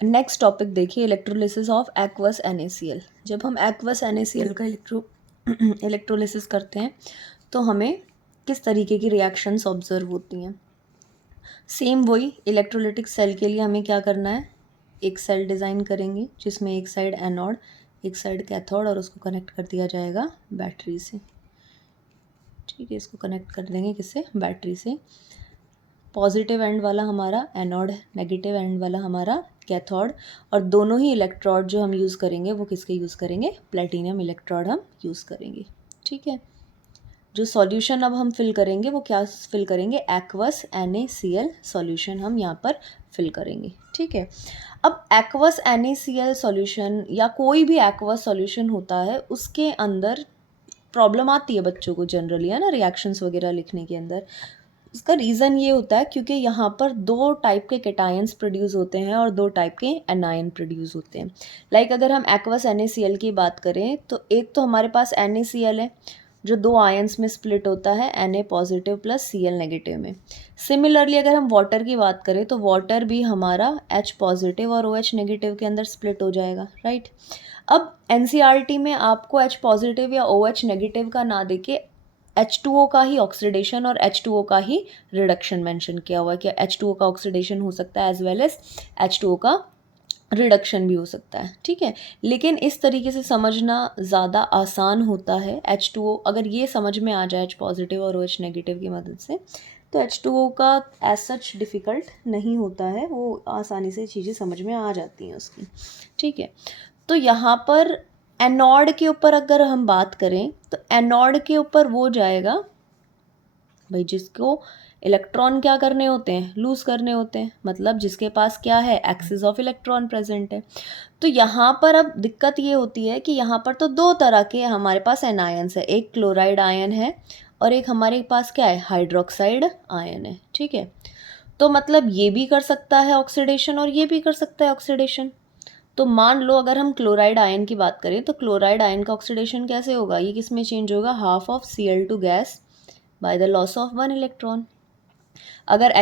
Next topic देखिए, electrolysis of aqueous NaCl। जब हम एक्वस NaCl का इलेक्ट्रोलिसिस करते हैं तो हमें किस तरीके की रिएक्शंस ऑब्जर्व होती हैं। सेम वही इलेक्ट्रोलिटिक सेल के लिए हमें क्या करना है, एक सेल डिज़ाइन करेंगे जिसमें एक साइड एनोड एक साइड कैथोड और उसको कनेक्ट कर दिया जाएगा बैटरी से। ठीक है, इसको कनेक्ट कर देंगे किससे, बैटरी से। पॉजिटिव एंड वाला हमारा एनोड है, नेगेटिव एंड वाला हमारा कैथोड, और दोनों ही इलेक्ट्रोड जो हम यूज़ करेंगे वो किसके यूज़ करेंगे, प्लेटिनम इलेक्ट्रोड हम यूज़ करेंगे। ठीक है, जो सॉल्यूशन अब हम फिल करेंगे वो क्या फिल करेंगे, एक्वस NaCl सॉल्यूशन हम यहाँ पर फिल करेंगे। ठीक है, अब एक्वस NaCl सॉल्यूशन या कोई भी एक्वस सॉल्यूशन होता है उसके अंदर प्रॉब्लम आती है बच्चों को जनरली, है ना, रिएक्शंस वगैरह लिखने के अंदर। इसका रीज़न ये होता है क्योंकि यहाँ पर दो टाइप के कैटायंस प्रोड्यूस होते हैं और दो टाइप के एनायन प्रोड्यूस होते हैं। लाइक अगर हम एक्वस NaCl की बात करें तो एक तो हमारे पास NaCl है जो दो आयंस में स्प्लिट होता है, Na positive plus Cl negative में। सिमिलरली अगर हम वाटर की बात करें तो वाटर भी हमारा H पॉजिटिव और OH नेगेटिव के अंदर स्प्लिट हो जाएगा, राइट। अब NCERT में आपको H पॉजिटिव या OH नेगेटिव का ना देके H2O का ही ऑक्सीडेशन और H2O का ही रिडक्शन मेंशन किया हुआ है कि H2O का ऑक्सीडेशन हो सकता है एज वेल एज H2O का रिडक्शन भी हो सकता है। ठीक है, लेकिन इस तरीके से समझना ज़्यादा आसान होता है। H2O अगर ये समझ में आ जाए H पॉजिटिव और OH नेगेटिव की मदद से, तो H2O का एज सच डिफ़िकल्ट नहीं होता है, वो आसानी से चीज़ें समझ में आ जाती हैं उसकी। ठीक है, तो यहाँ पर एनोड के ऊपर अगर हम बात करें तो एनोड के ऊपर वो जाएगा भाई जिसको इलेक्ट्रॉन क्या करने होते हैं, लूज़ करने होते हैं, मतलब जिसके पास क्या है, एक्सिस ऑफ इलेक्ट्रॉन प्रेजेंट है। तो यहाँ पर अब दिक्कत ये होती है कि यहाँ पर तो दो तरह के हमारे पास एनायंस है, एक क्लोराइड आयन है और एक हमारे पास क्या है, हाइड्रोक्साइड आयन है। ठीक है, तो मतलब ये भी कर सकता है ऑक्सीडेशन और ये भी कर सकता है ऑक्सीडेशन। तो मान लो अगर हम क्लोराइड आयन की बात करें तो क्लोराइड आयन का ऑक्सीडेशन कैसे होगा, ये किस में चेंज होगा, half of Cl2 gas bye the loss of 1 electron. अगर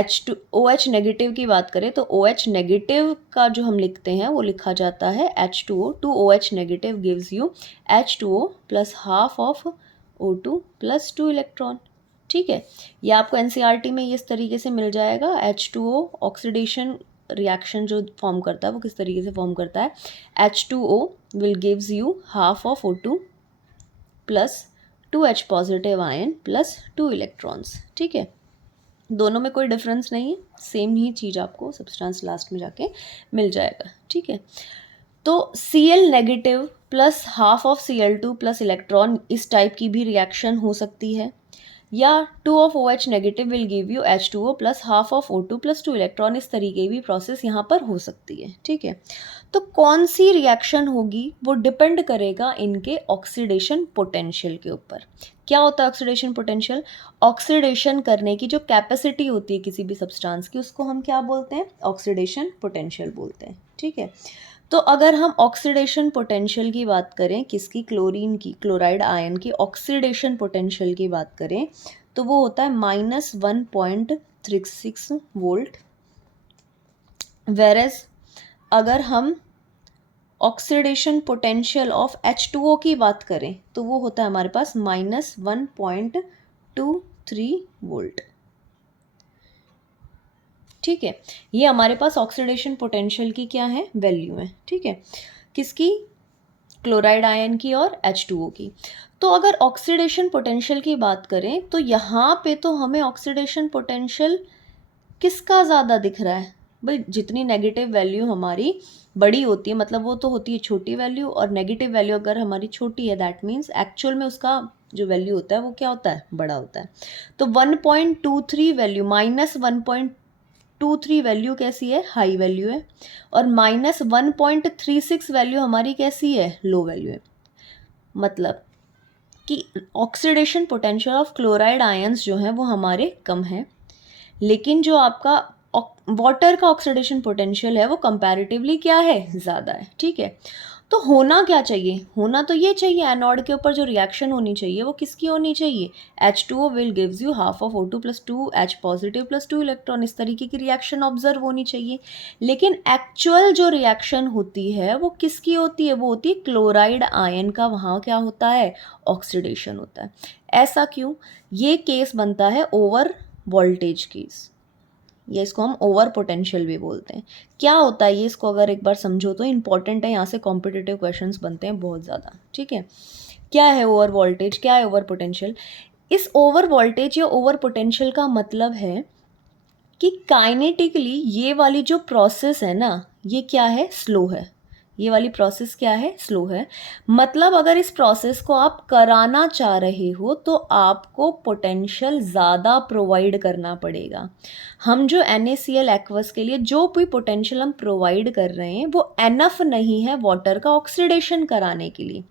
OH नेगेटिव की बात करें तो OH नेगेटिव का जो हम लिखते हैं वो लिखा जाता है H2O। 2OH negative gives you H2O plus half of O2 plus 2 electron. ठीक है, ये आपको NCERT में इस तरीके से मिल जाएगा। H2O ऑक्सीडेशन रिएक्शन जो फॉर्म करता है वो किस तरीके से फॉर्म करता है, H2O will gives you half of O2 plus 2H positive ion plus 2 electrons. ठीक है, दोनों में कोई डिफरेंस नहीं है, सेम ही चीज़ आपको सब्सटेंस लास्ट में जाके मिल जाएगा। ठीक है, तो Cl negative plus half of Cl2 plus electron, इस टाइप की भी रिएक्शन हो सकती है, या 2 of OH negative will give you H2O plus half of O2 plus 2 electron, इस तरीके की भी प्रोसेस यहाँ पर हो सकती है। ठीक है, तो कौन सी रिएक्शन होगी वो डिपेंड करेगा इनके ऑक्सीडेशन पोटेंशियल के ऊपर। क्या होता है ऑक्सीडेशन पोटेंशियल, ऑक्सीडेशन करने की जो कैपेसिटी होती है किसी भी सब्सटेंस की उसको हम क्या बोलते हैं, ऑक्सीडेशन पोटेंशियल बोलते हैं। ठीक है, तो अगर हम ऑक्सीडेशन पोटेंशियल की बात करें किसकी, क्लोरीन की, क्लोराइड आयन की ऑक्सीडेशन पोटेंशियल की बात करें तो वो होता है -1.36 वोल्ट। वेरेज अगर हम ऑक्सीडेशन पोटेंशियल ऑफ H2O की बात करें तो वो होता है हमारे पास -1.23 वोल्ट। ठीक है, ये हमारे पास ऑक्सीडेशन पोटेंशियल की क्या है, वैल्यू है। ठीक है, किसकी, क्लोराइड आयन की और H2O की। तो अगर ऑक्सीडेशन पोटेंशियल की बात करें तो यहाँ पे तो हमें ऑक्सीडेशन पोटेंशियल किसका ज़्यादा दिख रहा है भाई, जितनी नेगेटिव वैल्यू हमारी बड़ी होती है, मतलब वो तो होती है छोटी वैल्यू, और नेगेटिव वैल्यू अगर हमारी छोटी है दैट मीन्स एक्चुअल में उसका जो वैल्यू होता है वो क्या होता है, बड़ा होता है। तो 1.23 वैल्यू -1.23 वैल्यू कैसी है, हाई वैल्यू है, और -1.36 वैल्यू हमारी कैसी है, लो वैल्यू है। मतलब कि oxidation potential of chloride ions जो हैं वो हमारे कम हैं, लेकिन जो आपका वाटर का ऑक्सीडेशन पोटेंशियल है वो कंपैरेटिवली क्या है, ज़्यादा है। ठीक है, तो होना क्या चाहिए, होना तो ये चाहिए एनोड के ऊपर जो रिएक्शन होनी चाहिए वो किसकी होनी चाहिए, H2O will gives you half of O2 plus 2H positive plus 2 electron, इस तरीके की रिएक्शन ऑब्जर्व होनी चाहिए। लेकिन एक्चुअल जो रिएक्शन होती है वो किसकी होती है, वो होती है क्लोराइड आयन का, वहाँ क्या होता है, ऑक्सीडेशन होता है। ऐसा क्यों, ये केस बनता है ओवर वोल्टेज केस, या इसको हम ओवर पोटेंशियल भी बोलते हैं। क्या होता है ये, इसको अगर एक बार समझो तो इंपॉर्टेंट है, यहाँ से कॉम्पिटिटिव क्वेश्चंस बनते हैं बहुत ज़्यादा, ठीक है। क्या है ओवर वोल्टेज, क्या है ओवर पोटेंशियल। इस ओवर वोल्टेज या ओवर पोटेंशियल का मतलब है कि काइनेटिकली ये वाली जो प्रोसेस है ना, ये क्या है, स्लो है। ये वाली प्रोसेस क्या है, स्लो है। मतलब अगर इस प्रोसेस को आप कराना चाह रहे हो तो आपको पोटेंशियल ज़्यादा प्रोवाइड करना पड़ेगा। हम जो NaCl एक्वस के लिए जो भी पोटेंशियल हम प्रोवाइड कर रहे हैं वो एनफ नहीं है वाटर का ऑक्सीडेशन कराने के लिए।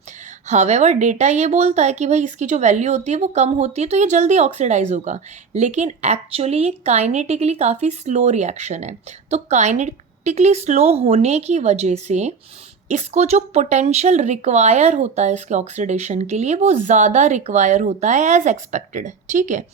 हावेवर डेटा ये बोलता है कि भाई इसकी जो वैल्यू होती है वो कम होती है तो ये जल्दी ऑक्सीडाइज होगा, लेकिन एक्चुअली ये काइनेटिकली काफ़ी स्लो रिएक्शन है। तो काइनेटिकली स्लो होने की वजह से इसको जो पोटेंशियल रिक्वायर होता है इसके ऑक्सीडेशन के लिए वो ज़्यादा रिक्वायर होता है एज एक्सपेक्टेड, ठीक है।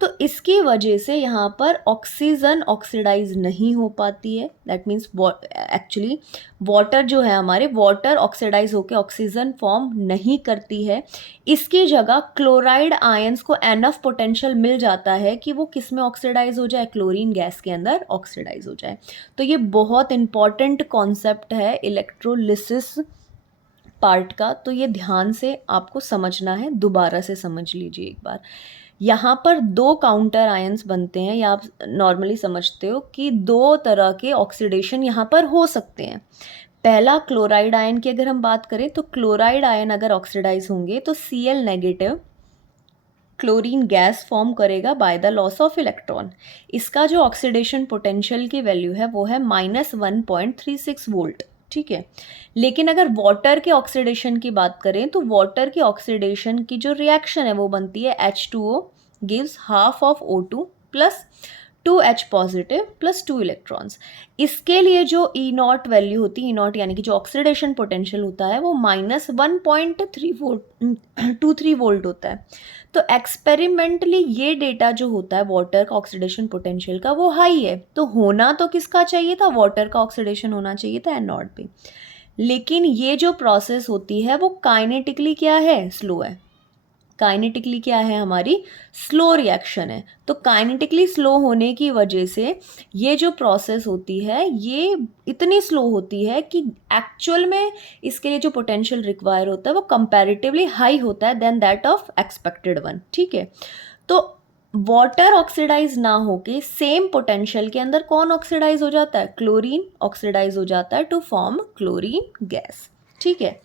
तो इसकी वजह से यहाँ पर ऑक्सीजन ऑक्सीडाइज नहीं हो पाती है। दैट मीन्स एक्चुअली वाटर जो है हमारे, वाटर ऑक्सीडाइज होकर ऑक्सीजन फॉर्म नहीं करती है। इसकी जगह क्लोराइड आयंस को एनफ पोटेंशियल मिल जाता है कि वो किस में ऑक्सीडाइज हो जाए, क्लोरीन गैस के अंदर ऑक्सीडाइज हो जाए। तो ये बहुत इंपॉर्टेंट कॉन्सेप्ट है इलेक्ट्रोलिसिस पार्ट का, तो ये ध्यान से आपको समझना है, दोबारा से समझ लीजिए एक बार। यहाँ पर दो काउंटर आयंस बनते हैं, या आप नॉर्मली समझते हो कि दो तरह के ऑक्सीडेशन यहाँ पर हो सकते हैं। पहला क्लोराइड आयन की अगर हम बात करें तो क्लोराइड आयन अगर ऑक्सीडाइज होंगे तो Cl negative chlorine gas form करेगा by the loss of electron. इसका जो ऑक्सीडेशन पोटेंशियल की वैल्यू है वो है -1.36 वोल्ट, ठीक है। लेकिन अगर वाटर के ऑक्सीडेशन की बात करें तो वाटर के ऑक्सीडेशन की जो रिएक्शन है वो बनती है H2O gives half of O2 plus 2H positive plus 2 electrons. इसके लिए जो E0 वैल्यू होती है, E0 यानी कि जो ऑक्सीडेशन पोटेंशियल होता है वो -1.23 वोल्ट होता है। तो एक्सपेरिमेंटली ये डेटा जो होता है वाटर का ऑक्सीडेशन पोटेंशियल का वो हाई है, तो होना तो किसका चाहिए था, वाटर का ऑक्सीडेशन होना चाहिए था एनोड पे। लेकिन ये जो प्रोसेस होती है वो काइनेटिकली क्या है, स्लो है। काइनेटिकली क्या है हमारी, स्लो रिएक्शन है। तो काइनेटिकली स्लो होने की वजह से ये जो प्रोसेस होती है ये इतनी स्लो होती है कि एक्चुअल में इसके लिए जो पोटेंशियल रिक्वायर होता है वो कंपैरेटिवली हाई होता है than that of expected one, ठीक है। तो वाटर ऑक्सीडाइज ना होके सेम पोटेंशियल के अंदर कौन ऑक्सीडाइज हो जाता है, क्लोरीन ऑक्सीडाइज हो जाता है टू फॉर्म क्लोरीन गैस, ठीक है।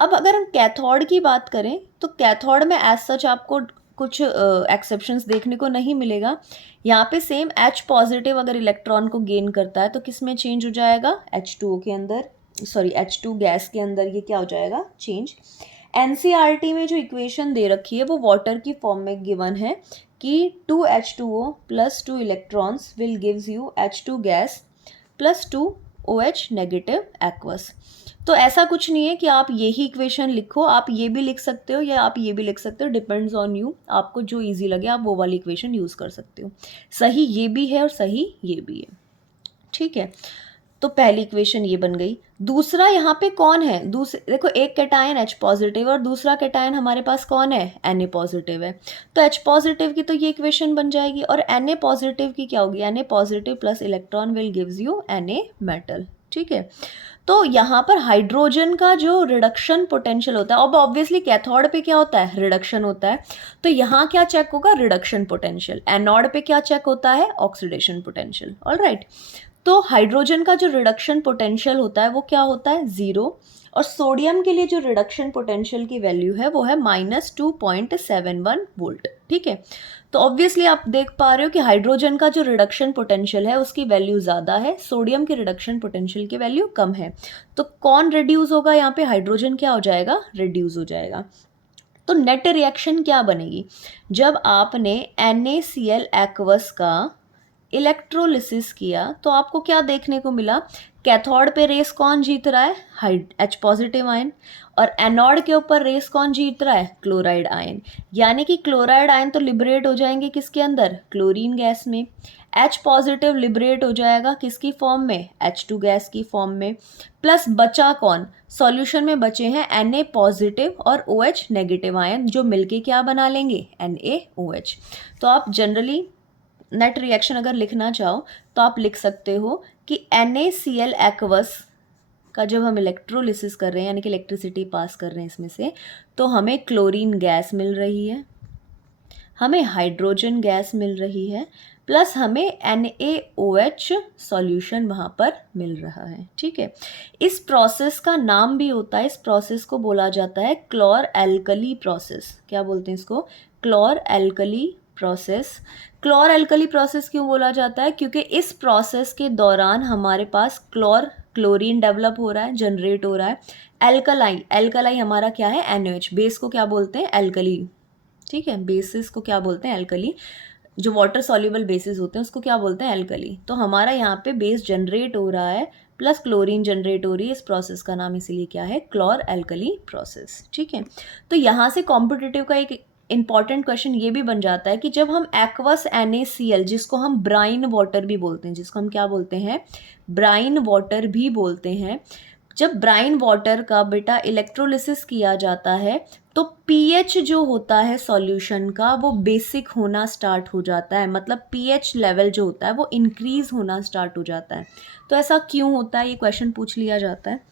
अब अगर हम कैथोड की बात करें तो कैथोड में एज सच आपको कुछ एक्सेप्शंस देखने को नहीं मिलेगा। यहाँ पे सेम H पॉजिटिव अगर इलेक्ट्रॉन को गेन करता है तो किस में चेंज हो जाएगा, H2O के अंदर, सॉरी H2 गैस के अंदर ये क्या हो जाएगा, चेंज। NCERT में जो इक्वेशन दे रखी है वो वाटर की फॉर्म में गिवन है कि 2H2O plus 2 electrons will gives you H2 gas plus 2 OH negative aqueous. तो ऐसा कुछ नहीं है कि आप यही इक्वेशन लिखो, आप ये भी लिख सकते हो या आप ये भी लिख सकते हो, डिपेंड्स ऑन यू। आपको जो इजी लगे आप वो वाली इक्वेशन यूज़ कर सकते हो। सही ये भी है और सही ये भी है, ठीक है। तो पहली इक्वेशन ये बन गई। दूसरा यहाँ पे कौन है, देखो एक कैटायन H पॉजिटिव और दूसरा कैटायन हमारे पास कौन है, Na पॉजिटिव है। तो H पॉजिटिव की तो ये इक्वेशन बन जाएगी और Na पॉजिटिव की क्या होगी, Na positive plus electron will gives you Na metal, ठीक है। तो यहाँ पर हाइड्रोजन का जो रिडक्शन पोटेंशियल होता है, अब ऑब्वियसली कैथोड पे क्या होता है, रिडक्शन होता है। तो यहाँ क्या चेक होगा, रिडक्शन पोटेंशियल। एनोड पे क्या चेक होता है, ऑक्सीडेशन पोटेंशियल, ऑलराइट। तो हाइड्रोजन का जो रिडक्शन पोटेंशियल होता है वो क्या होता है, 0। और सोडियम के लिए जो रिडक्शन पोटेंशियल की वैल्यू है वो है -2.71 वोल्ट, ठीक है। तो ऑब्वियसली आप देख पा रहे हो कि हाइड्रोजन का जो रिडक्शन पोटेंशियल है उसकी वैल्यू ज़्यादा है, सोडियम के रिडक्शन पोटेंशियल की वैल्यू कम है। तो कौन रिड्यूस होगा यहाँ पे, हाइड्रोजन क्या हो जाएगा, रिड्यूस हो जाएगा। तो नेट रिएक्शन क्या बनेगी, जब आपने NaCl एक्वस का इलेक्ट्रोलिसिस किया तो आपको क्या देखने को मिला, कैथोड पे रेस कौन जीत रहा है, H पॉजिटिव आयन, और एनोड के ऊपर रेस कौन जीत रहा है, क्लोराइड आयन। यानी कि क्लोराइड आयन तो लिबरेट हो जाएंगे किसके अंदर, क्लोरीन गैस में। H पॉजिटिव लिबरेट हो जाएगा किसकी फॉर्म में, H2 गैस की फॉर्म में। प्लस बचा कौन, सॉल्यूशन में बचे हैं Na पॉजिटिव और OH नेगेटिव आयन, जो मिलके क्या बना लेंगे, NaOH। तो आप जनरली नेट रिएक्शन अगर लिखना चाहो तो आप लिख सकते हो कि NaCl एक्वस का जब हम इलेक्ट्रोलिसिस कर रहे हैं, यानी कि इलेक्ट्रिसिटी पास कर रहे हैं इसमें से, तो हमें क्लोरीन गैस मिल रही है, हमें हाइड्रोजन गैस मिल रही है, प्लस हमें NaOH सॉल्यूशन वहाँ पर मिल रहा है। ठीक है, इस प्रोसेस का नाम भी होता है, इस प्रोसेस को बोला जाता है क्लोर एल्कली प्रोसेस। क्या बोलते हैं इसको, क्लोर एल्कली प्रोसेस। क्लोर एल्कली प्रोसेस क्यों बोला जाता है, क्योंकि इस प्रोसेस के दौरान हमारे पास क्लोरीन डेवलप हो रहा है, जनरेट हो रहा है। एल्कलाई हमारा क्या है, NaOH। बेस को क्या बोलते हैं, एल्कली। ठीक है, बेसिस को क्या बोलते हैं, एल्कली। जो वाटर सॉल्युबल बेसिस होते हैं उसको क्या बोलते हैं, एल्कली। तो हमारा यहाँ पे बेस जनरेट हो रहा है प्लस क्लोरीन जनरेट हो रही है, इस प्रोसेस का नाम इसीलिए क्या है, क्लोर एल्कली प्रोसेस। ठीक है, तो यहाँ से कॉम्पिटिटिव का एक इंपॉर्टेंट क्वेश्चन ये भी बन जाता है कि जब हम एक्वस NaCl, जिसको हम ब्राइन वाटर भी बोलते हैं, जिसको हम क्या बोलते हैं, ब्राइन वाटर भी बोलते हैं, जब ब्राइन वाटर का बेटा इलेक्ट्रोलिसिस किया जाता है तो pH जो होता है सॉल्यूशन का वो बेसिक होना स्टार्ट हो जाता है, मतलब pH लेवल जो होता है वो इंक्रीज होना स्टार्ट हो जाता है। तो ऐसा क्यों होता है, ये क्वेश्चन पूछ लिया जाता है।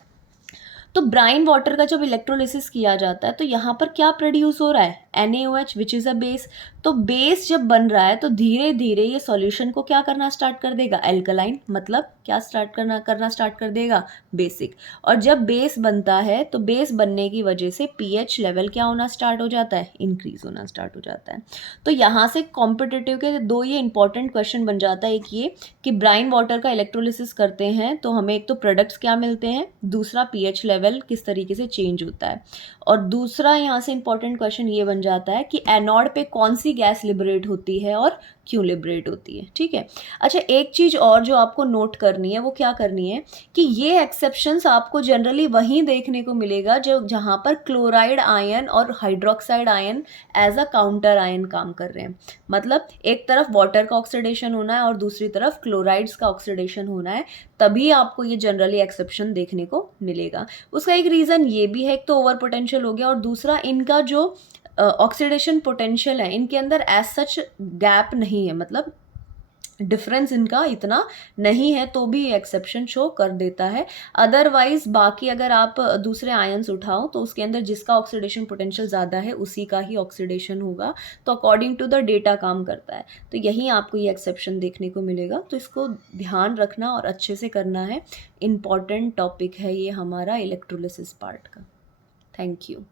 तो ब्राइन वाटर का जब इलेक्ट्रोलिसिस किया जाता है तो यहाँ पर क्या प्रोड्यूस हो रहा है, NaOH which is a base. तो बेस जब बन रहा है तो धीरे धीरे ये सॉल्यूशन को क्या करना स्टार्ट कर देगा, एल्कलाइन, मतलब क्या करना स्टार्ट कर देगा, बेसिक। और जब बेस बनता है तो बेस बनने की वजह से pH लेवल क्या होना स्टार्ट हो जाता है, इंक्रीज होना स्टार्ट हो जाता है। तो यहाँ से कॉम्पिटिटिव के दो ये इंपॉर्टेंट क्वेश्चन बन जाता है, एक ये कि ब्राइन वाटर का इलेक्ट्रोलिसिस करते हैं तो हमें एक तो प्रोडक्ट्स क्या मिलते हैं, दूसरा pH लेवल किस तरीके से चेंज होता है, और दूसरा यहाँ से इंपॉर्टेंट क्वेश्चन ये बन जाता है कि एनोड पे कौन सी गैस लिबरेट होती है और क्यों लिबरेट होती है। ठीक है, अच्छा एक चीज़ और जो आपको नोट करनी है वो क्या करनी है कि ये एक्सेप्शंस आपको जनरली वहीं देखने को मिलेगा जो जहाँ पर क्लोराइड आयन और hydroxide ion as a counter ion काम कर रहे हैं। मतलब एक तरफ वाटर का ऑक्सीडेशन होना है और दूसरी तरफ क्लोराइड्स का ऑक्सीडेशन होना है, तभी आपको ये जनरली एक्सेप्शन देखने को मिलेगा। उसका एक रीज़न ये भी है, एक तो ओवर पोटेंशियल हो गया और दूसरा इनका जो ऑक्सीडेशन पोटेंशियल है इनके अंदर एज सच गैप नहीं है, मतलब डिफरेंस इनका इतना नहीं है, तो भी एक्सेप्शन शो कर देता है। अदरवाइज बाकी अगर आप दूसरे आयंस उठाओ तो उसके अंदर जिसका ऑक्सीडेशन पोटेंशियल ज़्यादा है उसी का ही ऑक्सीडेशन होगा, तो अकॉर्डिंग टू द डेटा काम करता है। तो यहीं आपको ये एक्सेप्शन देखने को मिलेगा, तो इसको ध्यान रखना और अच्छे से करना है। इम्पॉर्टेंट टॉपिक है ये हमारा इलेक्ट्रोलिसिस पार्ट का। Thank you.